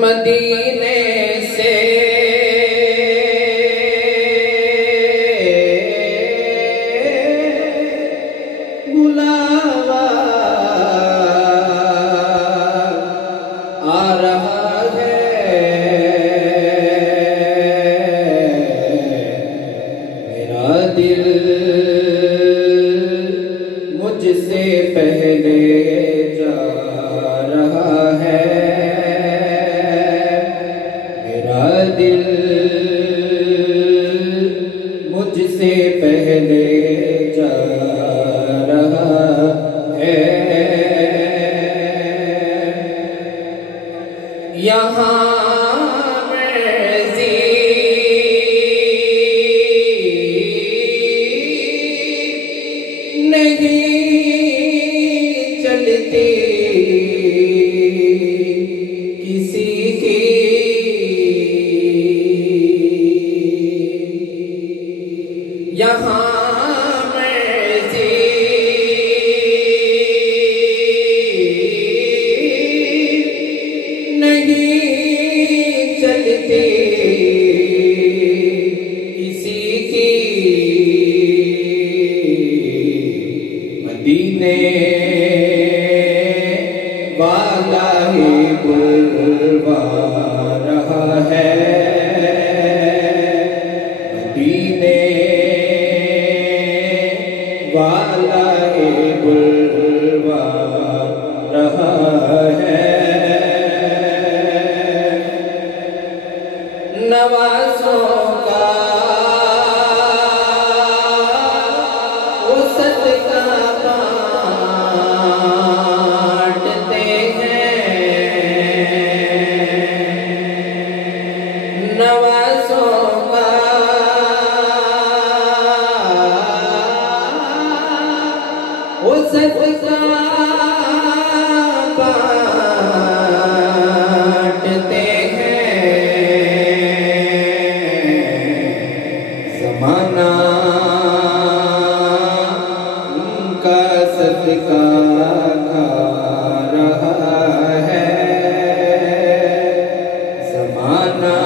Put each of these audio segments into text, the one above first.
मदीने से बुलावा आ रहा है, मेरा दिल मुझसे पहले जा रहा है, मेरा दिल मुझसे पहले जा रहा है। यहाँ चलती किसी की, यहाँ मर्ज़ी नहीं चलती किसी की। मदीने वाला ही बुलवा रहा है, मदीने वाला ही बुलवा रहा है। नवाज़ों का वो सदका नवाज़ों का वो सदका बांटते हैं। ज़माना उनका सदका खा रहा है, ज़माना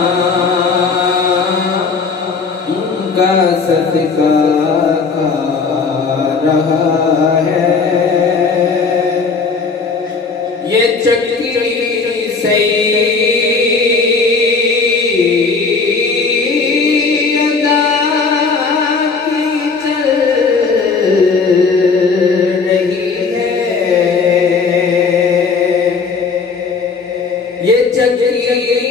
का सदका खा रहा है। ये चक्की सही अदा की चल रही है, ये चक्की